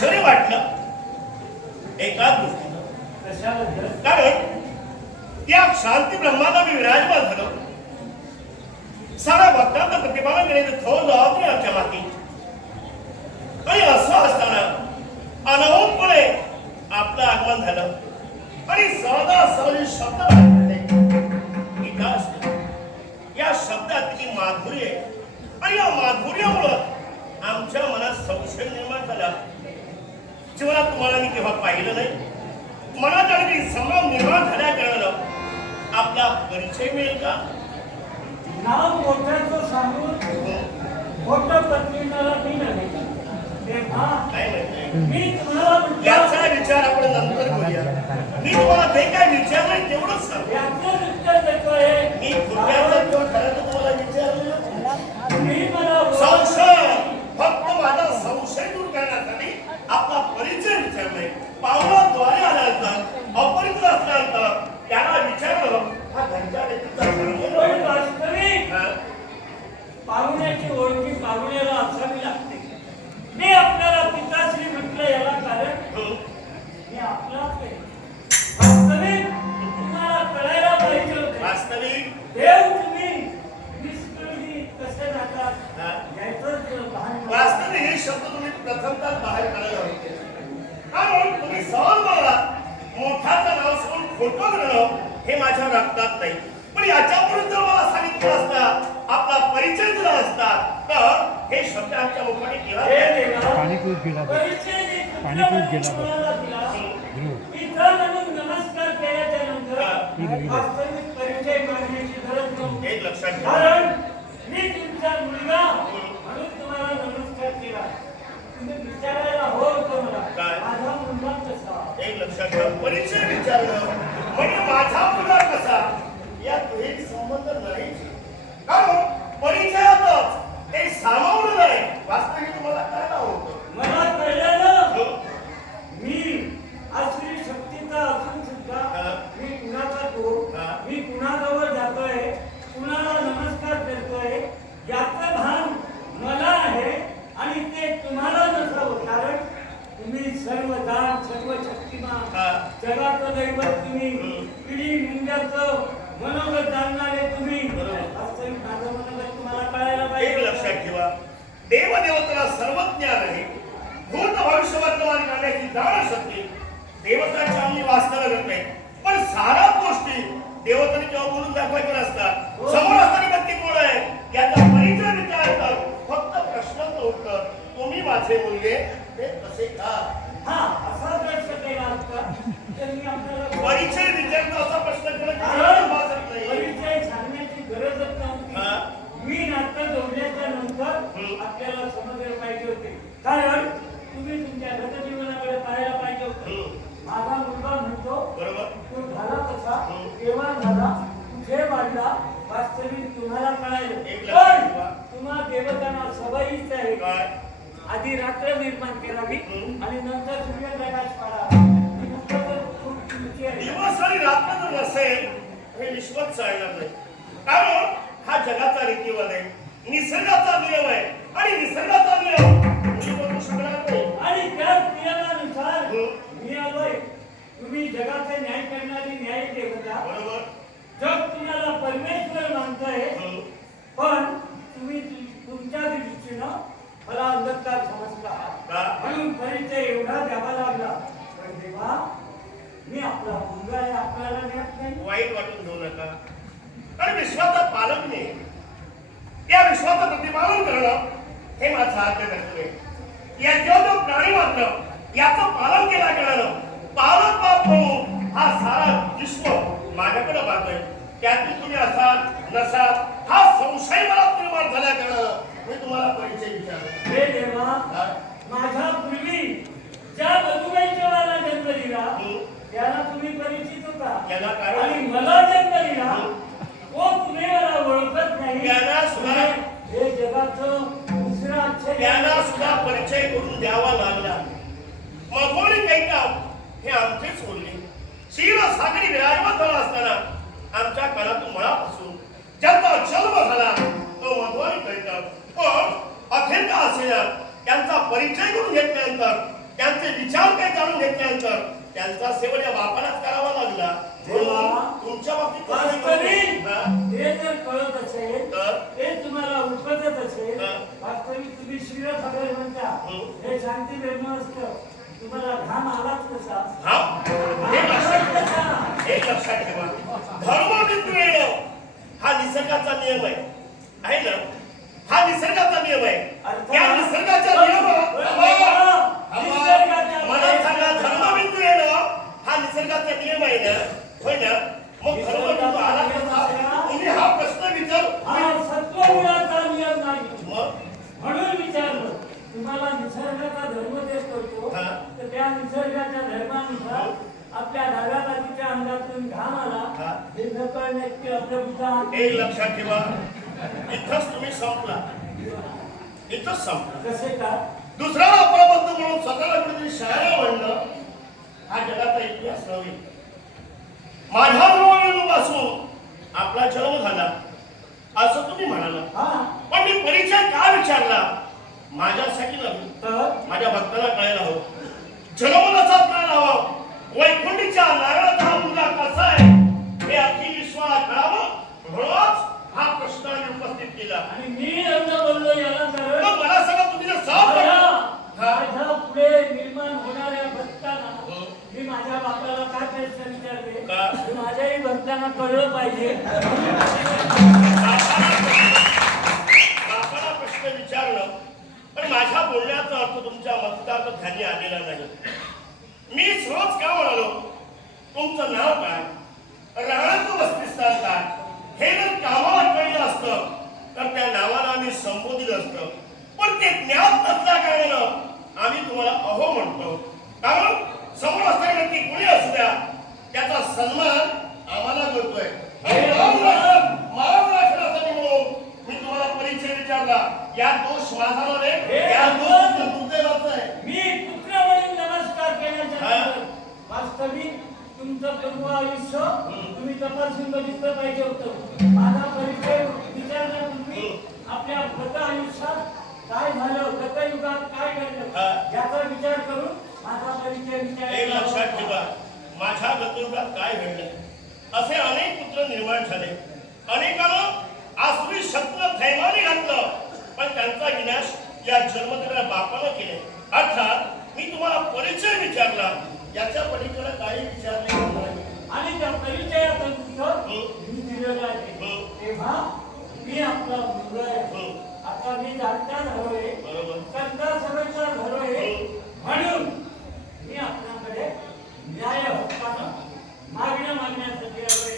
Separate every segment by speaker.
Speaker 1: आश्चर्य वाटलं? एकाच गोष्टीनं कारण या शांती ब्रह्मांना मी विराजमान झालो. सारा भक्तांत प्रतिपादन करायचं थोर जबाबदारी आमच्या माती आणि असं असताना अनहोतपणे आपलं आगमन झालं. आणि सहजा सहज शब्द गीता या शब्दात किती माधुर्य आणि या माधुर्यामुळं आमच्या मनात संशय निर्माण झाला. जीवनात तुम्हाला मी तेव्हा पाहिलं नाही? मनात अगदी संभ्रम निर्माण झाल्या कारणानं आपला परिचय मिळेल का?
Speaker 2: नाव मोठ्याचं सांगून मोठं पत्नीला मी म्हटलं
Speaker 1: याचा विचार आपण नंतर करूया. मी तुम्हाला ते काय विचारलं तेवढंच सांग
Speaker 2: याचं उत्तर देतोय.
Speaker 1: मी खुद्याचं किंवा खरं तुम्हाला विचारलं.
Speaker 2: करणं
Speaker 1: हे माझ्या रक्तात नाही. पण याच्यापुढे जर मला सांगितलं असता आपला परिचय दिला असता तर हे शब्द आमच्या मुखाने केला
Speaker 2: हे देवा,
Speaker 3: पाणी खूप गेला गेला
Speaker 1: एक लक्षात
Speaker 2: मी तुमचा मुलगा म्हणून तुम्हाला नमस्कार केला. तुम्ही विचारायला हो होतं मला? माझा मुलगा कसा?
Speaker 1: एक लक्षात परिचय विचारणं म्हणजे माझा मुलगा कसा यात एक संबंध नाही कारण परिचयातच ते सामावलं नाही वास्तविक तुम्हाला काय होतं
Speaker 2: मला कळलेलं मी आश्री शक्तीचा असून सुद्धा
Speaker 1: हा.
Speaker 2: मी कुणाचा तो
Speaker 1: हा.
Speaker 2: मी कुणाजवळ जातोय कुणाला नमस्कार करतोय याचं भान मला आहे आणि ते तुम्हाला नसावं कारण तुम्ही सर्व दान सर्व शक्तिमान
Speaker 1: हा.
Speaker 2: जगाचं दैवत तुम्ही
Speaker 1: हम्म.
Speaker 2: पिढी मुंग्याचं मनोगत जाणणारे तुम्ही
Speaker 1: बरोबर.
Speaker 2: वास्तविक माझं मनोगत तुम्हाला कळायला
Speaker 1: एक
Speaker 2: पाहिजे
Speaker 1: लक्षात ठेवा देव देवताला सर्व ज्ञान आहे भूत भविष्य वर्तमान करण्याची जाण शक्ती देवताची आम्ही वास्तव करत नाही पण सारा गोष्टी देवताने जेव्हा बोलून दाखवायच्या नसतात
Speaker 2: हो.
Speaker 1: समोर असणारी व्यक्ती कोण आहे याचा परिचय विचारतात फक्त प्रश्नाचं उत्तर तुम्ही माझे मुलगे ते कसे का
Speaker 2: हा असा प्रश्न केला असता तर मी आपल्याला
Speaker 1: परिचय विचारतो असा प्रश्न करत
Speaker 2: कारण
Speaker 1: भासत नाही
Speaker 2: परिचय सांगण्याची गरजच
Speaker 1: हा.
Speaker 2: नव्हती नातं जोडल्याच्या नंतर. आपल्याला समजायला पाहिजे होते कारण तुम्ही तुमच्या गतजीवनाकडे पाहायला पाहिजे होते. माझा मुलगा म्हणतो तो झाला
Speaker 1: हम्म.
Speaker 2: केव्हा झाला कुठे वाढला वास्तविक तुम्हाला कळायला पण. तुम्हा देवतांना सवयीच आहे
Speaker 1: काय
Speaker 2: आधी रात्र निर्माण करावी. आणि नंतर सूर्यप्रकाश पाडावा
Speaker 1: दिवस आणि रात्र जर नसेल हे विश्वच चालणार नाही कारण हा जगाचा रीतीवाद आहे निसर्गाचा नियम आहे. आणि निसर्गाचा नियम कोणी बदलू शकणार नाही
Speaker 2: आणि त्याच नियमानुसार
Speaker 1: हो.
Speaker 2: मी आलोय तुम्ही जगाचे न्याय करणारी न्याय देवता.
Speaker 1: बरोबर.
Speaker 2: जग तुम्हाला परमेश्वर मानतोय
Speaker 1: हो.
Speaker 2: पण तुम्ही तुमच्या दृष्टीनं मला अंधकार समजता? म्हणून परिचय एवढा द्यावा लागला. पण देवा मी आपला मुलगा आहे आपल्याला नाही
Speaker 1: वाईट वाटून घेऊ नका. कारण विश्वाचा पालक मी आहे. या विश्वाचं प्रतिपादन करणं हे माझं आद्य कर्तव्य. या जो जो प्राणी मात्र याचं पालन केला गेलं पालक बाप म्हणून हा सारा विश्व माझ्याकडे पाहतोय त्यातील तुम्ही असाल नसाल हा संशय मला निर्माण झाल्या कारणानं मी तुम्हाला परिचय विचारतो
Speaker 2: हे देवा? माझ्या पूर्वी ज्या वधुवैष्णवाला जन्म दिला. त्याला तुम्ही परिचित होता
Speaker 1: त्याला कारण-
Speaker 2: मला जन्म दिला
Speaker 1: त्याला सुद्धा-
Speaker 2: हे- जगाचं
Speaker 1: त्यांना सुद्धा परिचय करून द्यावा लागला. मधोनी कैकाव हे आमचेच बोलले क्षीर सागरी विराजमान झाला असताना आमच्या कानातून मळापासून ज्यांचा जन्म झाला तो मधवानी कैकाव. पण अखेर का असेना त्यांचा परिचय करून घेतल्यानंतर त्यांचे विचार काय जाणून घेतल्यानंतर त्यांचा सेवन या बापालाच करावा लागला. म्हणून तुमच्या बाबतीत
Speaker 2: वास्तविक
Speaker 1: हा?
Speaker 2: हे जर कळत असेल
Speaker 1: तर?
Speaker 2: हे तुम्हाला उपजत असेल
Speaker 1: हा.
Speaker 2: वास्तविक तुम्ही शिरत हवे म्हणता.
Speaker 1: हं.
Speaker 2: हे शांती वेगळं असतं. तुम्हाला घाम आलाच कसा?
Speaker 1: हा? हे लक्षात ठेवा? हे हा निसर्गाचा नियम आहे. आहे ना? हा निसर्गाचा नियम आहे. त्या निसर्गाच्या मला सांगा धर्मबिंदू येणं हा निसर्गाचा नियम आहे ना? मग आला कसा? तुम्ही हा प्रश्न विचार.
Speaker 2: हा सत्वगुणाचा नियम नाही.
Speaker 1: मग?
Speaker 2: म्हणून विचारलं तुम्हाला निसर्गाचा धर्म देश करतो
Speaker 1: हा.
Speaker 2: तर त्या निसर्गाच्या धर्मानुसार आपल्या डाव्या बाजूच्या अंगातून घाम
Speaker 1: हा.
Speaker 2: आला. हे. न कळण्याची अप्रभुता
Speaker 1: एक लक्षात ठेवा. इथंच तुम्ही संपला. इथंच संपला.
Speaker 2: कसे का?
Speaker 1: दुसऱ्याला अपराबद्ध म्हणून स्वतःला कुठेतरी शाळा म्हणणं हा जगाचा इतिहास नव्हे माझ्या पासून आपला जन्म झाला. असं तुम्ही म्हणाला.
Speaker 2: हा.
Speaker 1: पण मी परिचय का विचारला? माझ्यासाठी नव्हे. माझ्या भक्ताला कळायला हवं. जन्मलाचा कळायला हवं. वैकुंठीच्या नारळाचा मुलगा कसा आहे? हे अखिल विश्वास कळावं म्हणूनच हा प्रश्न आम्ही उपस्थित केला.
Speaker 2: आणि मी एवढं बोललो याला कारण
Speaker 1: मला सांगा तुम्ही जर.
Speaker 2: माझ्या पुढे निर्माण होणाऱ्या भक्तांना मी माझ्या बापाला प्रश्न विचारले माझ्याही भक्तांना कळलं पाहिजे.
Speaker 1: बापाला प्रश्न विचारलं पण माझ्या बोलण्याचा अर्थ तुमच्या मतार्थ ध्यानी आलेला नाही. मी सहज का म्हणालो? तुमचं नाव काय? राहण्याचं वस्तिस्थान काय? हे जर कामाला कळलं असतं तर त्या नावाला आम्ही संबोधित असतं. पण ते ज्ञान नसल्या कारणानं आम्ही तुम्हाला अहो म्हणतो. कारण समोर असणारी व्यक्ती कुणी असू द्या त्याचा सन्मान आम्हाला करतोय मान राखणं- मान राखण्यासाठी म्हणून मी तुम्हाला परिचय विचारला. या दोष माझा नव्हे या दोष दुर्दैवाचा आहे.
Speaker 2: मी पुत्र म्हणून नमस्कार केल्याच्या. नंतर वास्तविक तुमचं पूर्व आयुष्य तुम्ही तपासून बघितलं पाहिजे होतं. माझा परिचय विचारण्यापूर्वी आपल्या गत आयुष्यात काय झालं गत युगात काय घडलं. याचा विचार करून
Speaker 1: लक्षात ठेवा. माझ्या गतयुगात काय घडलं? असे अनेक पुत्र निर्माण झाले. अनेकांना आसुरी शत्रू थैमाने घातलं. पण त्यांचा विनाश या जन्मदिवल्या बापानं केले. अर्थात मी तुम्हाला परिचय विचारला. याच्या पलीकडे काही विचारले नाही
Speaker 2: आणि त्या परिचयाचं उत्तर
Speaker 1: हं.
Speaker 2: मी दिलेलं आहे.
Speaker 1: हं.
Speaker 2: तेव्हा मी आपला मुलगा आहे.
Speaker 1: हं.
Speaker 2: आता मी जाणता झालोय
Speaker 1: बरोबर.
Speaker 2: करता समजता झालोय. म्हणून आपल्याकडे न्याय हक्कानं मागणं मागण्यासाठी आलोय.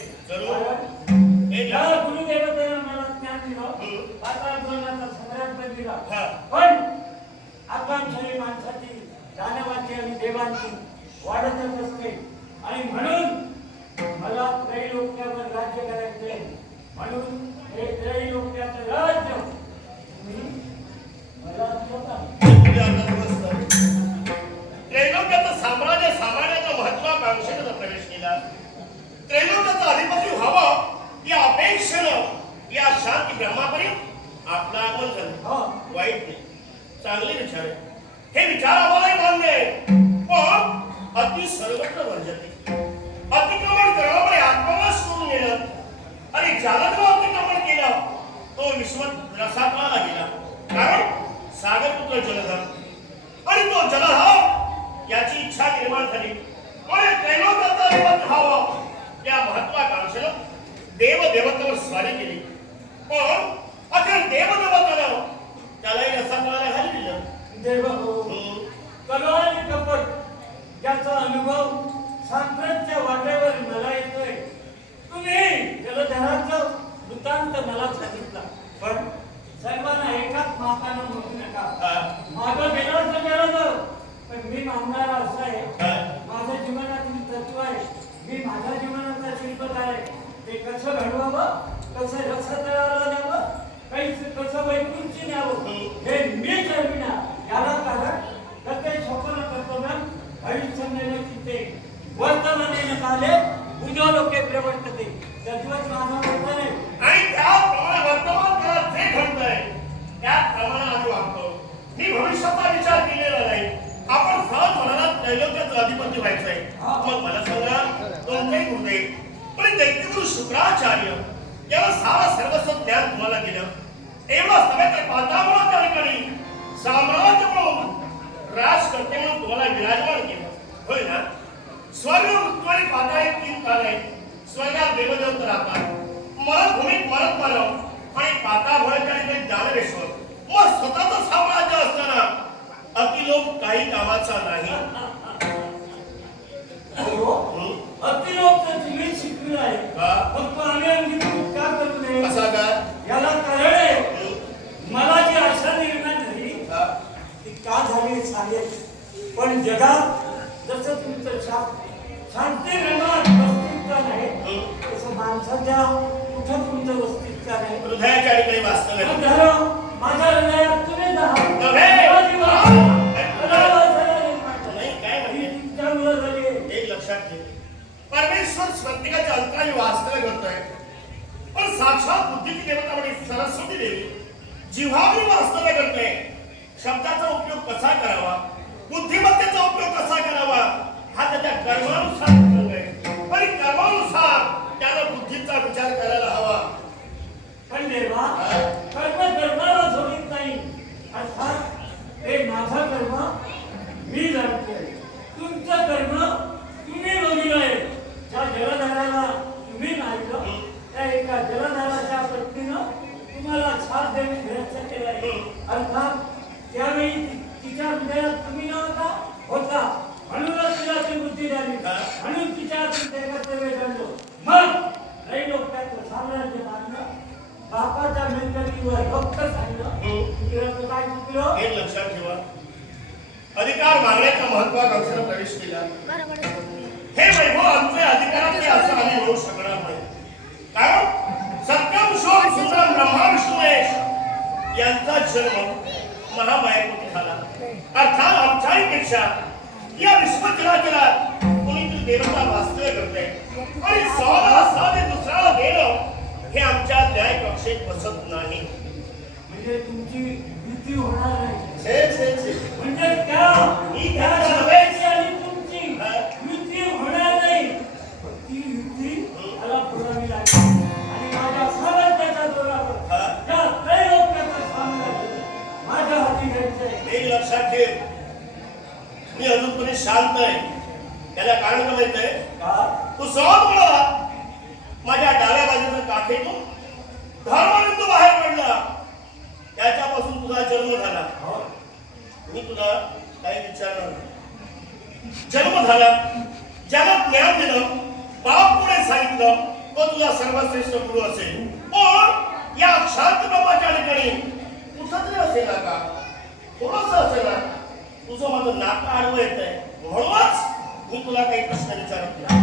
Speaker 2: गुरुदेवतेनं मला ज्ञान. दिलं सम्राट पण दिला.
Speaker 1: हा.
Speaker 2: पण आकांक्षी माणसाची दानवाची आणि देवांची वाढतच असते. आणि म्हणून मला त्रैलोक्यावर राज्य करायचंय. म्हणून हे त्रैलोक्याचं राज्य मी मला स्वतः
Speaker 1: महत्वाकांक्षेनं प्रवेश केला. त्रैलोक्याचा अधिपती व्हावं या अपेक्षेनं या शांती ब्रह्मापर्यंत आपलं आगमन झालं. वाईट नाही. चांगले विचार आहे हे विचार आम्हालाही मान्य आहे पण अति सर्वत्र वर्जते. अतिक्रमण करणारे आत्मनाश करून येणं आणि ज्याला जो अतिक्रमण केलं तो विश्वात रसातला गेला. कारण सागरपुत्र जलधर. आणि तो जलधर याची इच्छा निर्माण झाली. आणि त्रैलोक्याचा अधिपती व्हावं या महत्वाकांक्षेनं देव देवतावर स्वारी केली. पण अखेर देवदेवतानं त्यालाही रसातला घाली दिलं.
Speaker 2: देव हो. कला आणि कपट याचा अनुभव सांप्रतच्या वाटेवर मला येतोय. तुम्ही जलधराचं वृत्तांत मला सांगितला. पण सर्वांना एकाच मापानं मोजू नका. माझं गेलं तर गेलं तर. पण मी मानणारा असं आहे
Speaker 1: हा.
Speaker 2: माझ्या जीवनातील तत्व आहे मी माझ्या जीवनाचा शिल्पकार आहे. ते कसं घडवावं कसं रस रसतळाला न्यावं काहीच कसं वैकुंची न्यावं हे मी ठरविणार. याला कारण प्रत्येक स्वप्न करतो ना भविष्य चिंते वर्तमाने न काले लोके प्रवर्तते. तत्वच माझं वर्तन आहे.
Speaker 1: आणि त्याप्रमाणे वर्तमान काळात जे घडतंय त्याप्रमाणे आम्ही वागतो मी भविष्याचा विचार केलेला नाही आपण सहज व्हायचंय मग मला सांगा तुमचे गुरुदेव पण दैत्यगुरु शुक्राचार्य याला सारा सर्वस्व ज्ञान तुम्हाला दिलं. एवढं सगळं तर पाताळामुळे त्या ठिकाणी साम्राज्य म्हणून राजकर्ते म्हणून तुम्हाला विराजमान केलं. होय ना? स्वर्ग मृत्यू आणि पाताळ तीन काल आहेत. स्वर्गात देवदेव तर राहतात. मरभूमीत मरत मानव आणि पाताळ भोळ्याच्या ठिकाणी दानवेश्वर मग स्वतःच साम्राज्य असताना अति लोक काही कामाचा नाही
Speaker 2: हो
Speaker 1: हं?
Speaker 2: अतिलोक तर तुम्ही शिकले आहे
Speaker 1: हा?
Speaker 2: फक्त आम्ही अंगीकृत का करू नये
Speaker 1: कसा काय
Speaker 2: याला कारण आहे
Speaker 1: हं?
Speaker 2: मला जी आशा निर्माण झाली
Speaker 1: हा?
Speaker 2: ती का झाली हे सांगेल जगात जसं तुमचं शांती निर्माण वस्तुत्व नाही? तसं माणसाच्या कुठं तुमचं वस्तुत्व नाही
Speaker 1: हृदयाच्या ठिकाणी.
Speaker 2: झालं, माझ्या हृदयात तुमचं कर्म तुम्ही बघितलंय ज्या जलधाराला तुम्ही मारलं त्या एका जलधाराच्या पत्नीनं तुम्हाला छाप देऊन घ्यायचं केलंय अर्थात त्यावेळी ति- तिच्या हृदयात तुम्ही नव्हता होता म्हणूनच तिला ती बुद्धी झाली म्हणून तिच्या मग साम्राज्य बांधलं. बापाच्या मिळकतीवर फक्त सांगलं तर काय चुकलं
Speaker 1: हे लक्षात ठेवा. अधिकार मागण्याच्या महत्वाकांक्षेनं प्रवेश केला. हे वैभव आमचे अधिकारातले असं आम्ही होऊ शकणार नाही. कारण सत्यम शोध सुंदर ब्रह्मा विष्णुमेश यांचा जन्म महामायेमध्ये झाला. अर्थात आमच्याही पेक्षा या विश्वचराचरात कोणीतरी देवता वास्तव्य करते आणि साधा साधे दुसऱ्याला देणं हे आमच्या न्याय कक्षेत बसत नाही.
Speaker 2: म्हणजे तुमची भीती होणार नाही. म्हणजे त्या
Speaker 1: ही
Speaker 2: आणि तुमची. युती होणार नाही. ती युती मला पुरावी लागेल. आणि माझ्या सामर्थ्याच्या जोरावर
Speaker 1: हा.
Speaker 2: त्या त्रैलोक्याचं साम्राज्य माझ्या हाती
Speaker 1: एक लक्षात ठेव. मी अजूनपर्यंत शांत आहे. त्याला कारण का माहीत आहे?
Speaker 2: का?
Speaker 1: तू सहज माझ्या डाव्या बाजूच्या काठेतून धर्मबिंदू बाहेर पडला. त्याच्यापासून तुझा जन्म झाला.
Speaker 2: हो.
Speaker 1: मी तुला काही विचारणार जन्म झाला. ज्याला ज्ञान दिलं बाप पुढे सांगितलं तो तुझा सर्वश्रेष्ठ गुरु असेल. पण या शांत बाबाच्या ठिकाणी कुठं तरी असेल ना का? थोडस असेल ना? तुझं माझं नातं आडवं येत आहे म्हणूनच मी तुला काही प्रश्न विचारत नाही.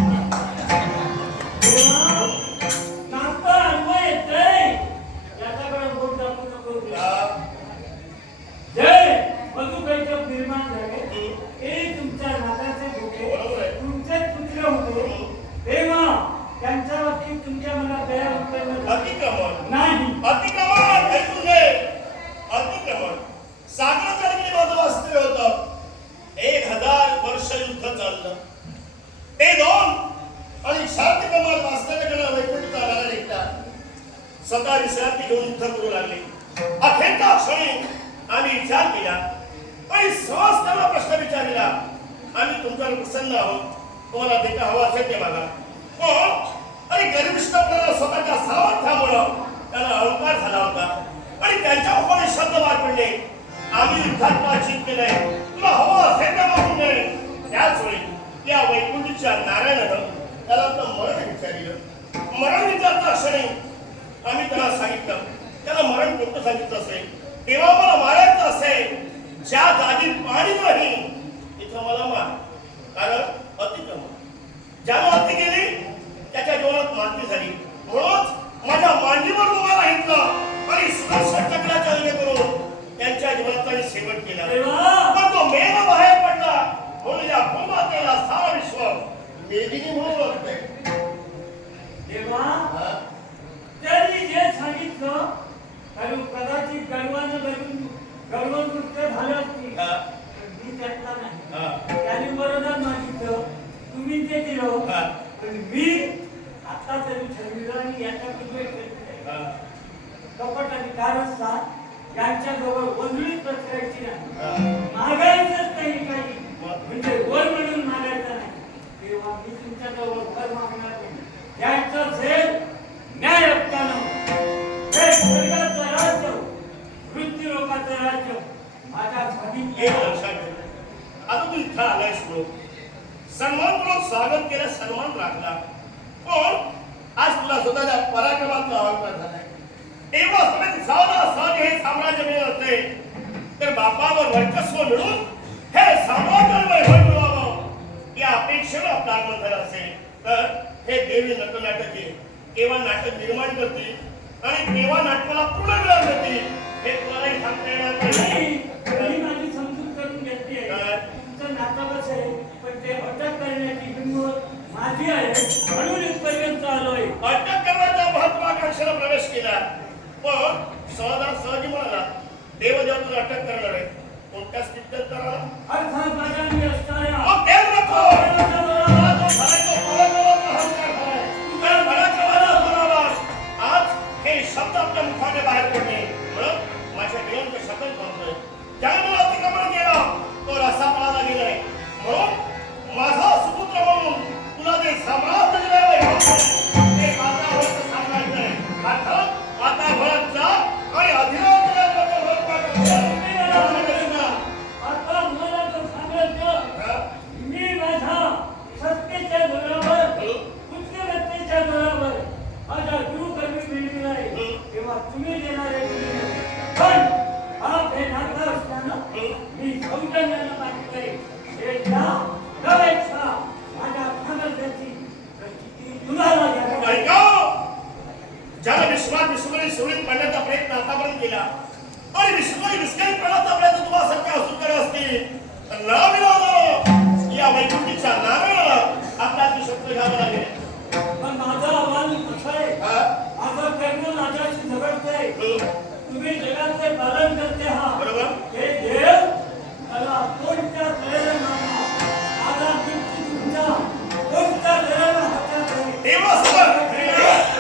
Speaker 1: स्वतः विश्रांती घेऊन उत्तर करू लागले. अखेरच्या क्षणी आम्ही विचार केला. आणि सहज त्यांना प्रश्न विचारला. आम्ही तुमच्यावर प्रसन्न आहोत. तुम्हाला जे काय हवं असेल ते मागा पण हो, आणि गर्विष्ठपणाला स्वतःच्या सामर्थ्यामुळं त्याला अहंकार झाला होता. आणि त्यांच्या उपरे शब्द बाहेर पडले. आम्ही युद्धात जिंकले केलंय तुला हवं असेल ते मागून दे. त्याच वेळी त्या वैकुंठीच्या नारायणानं त्याला आपलं मरण विचारलं. मरण विचारता क्षणी आम्ही त्याला सांगितलं. त्याला मरण कोणतं सांगितलं असेल? तेव्हा मला मारायचं असेल. ज्या जागी पाणी नाही तिथं मला मार. कारण अतिक्रमण. ज्याला हत्या केली त्याच्या जीवनात माती झाली. म्हणूनच माझ्या मांडीवर तुम्हाला घेतलं आणि सुदर्शन चक्राच्या हल्ले करून त्यांच्या जीवनाचा मी शेवट केला. पण तो मेघ बाहेर पडला. म्हणून या भूमातेला सारा विश्व मेघिनी म्हणून ओळखते एक लक्षात ठेव. आता तू इथं आलायस लोक सन्मानपूर्वक स्वागत केलं सन्मान राखला पण आज तुला स्वतःच्या पराक्रमाचा अहंकार झालाय. एवढं असताना साधा सहज हे साम्राज्य मिळत तर बापावर वर्चस्व मिळून हे साम्राज्य वैभव मिळवावं या अपेक्षेनं आपलं आगमन झालं असेल. तर हे देवी नटनाटक आहे केव्हा नाटक निर्माण करतील आणि केव्हा नाटकाला पूर्ण मिळत जातील हे तुम्हालाही सांगता येणार नाही
Speaker 2: नाही, मी माझी समजूत करून घेतली
Speaker 1: काय?
Speaker 2: तुमचं नाटकच आहे पण ते अटक करण्याची माझी आहे म्हणून इथपर्यंत आलोय.
Speaker 1: अटक करण्याच्या महत्वाकांक्षेला प्रवेश केला. पण सहजा सहजी म्हणाला देव जेव्हा तुला अटक करणार आहे. कोणत्या स्थितीत करावा
Speaker 2: अर्थात माझ्या मी
Speaker 1: नको. मला तो हे शब्द आपल्या मुखाने बाहेर पडले. म्हणून माझ्या शपथ म्हणतोय ज्याने मला अतिक्रमण केलं तो रस्ता पळाला गेलाय. विश्वरी सुरळीत पडण्याचा प्रयत्न आतापर्यंत केला. आणि विश्वरी विस्कळीत करण्याचा प्रयत्न तुम्हाला सत्य असू करत असतील तर ना मिळालं या वैकुंठीच्या नावानं आपल्याला शब्द घ्यावा लागेल.
Speaker 2: पण माझं आव्हान कसं आहे.
Speaker 1: हा?
Speaker 2: माझं कर्म माझ्याशी झगडतंय.
Speaker 1: हं?
Speaker 2: तुम्ही जगाचे पालन करते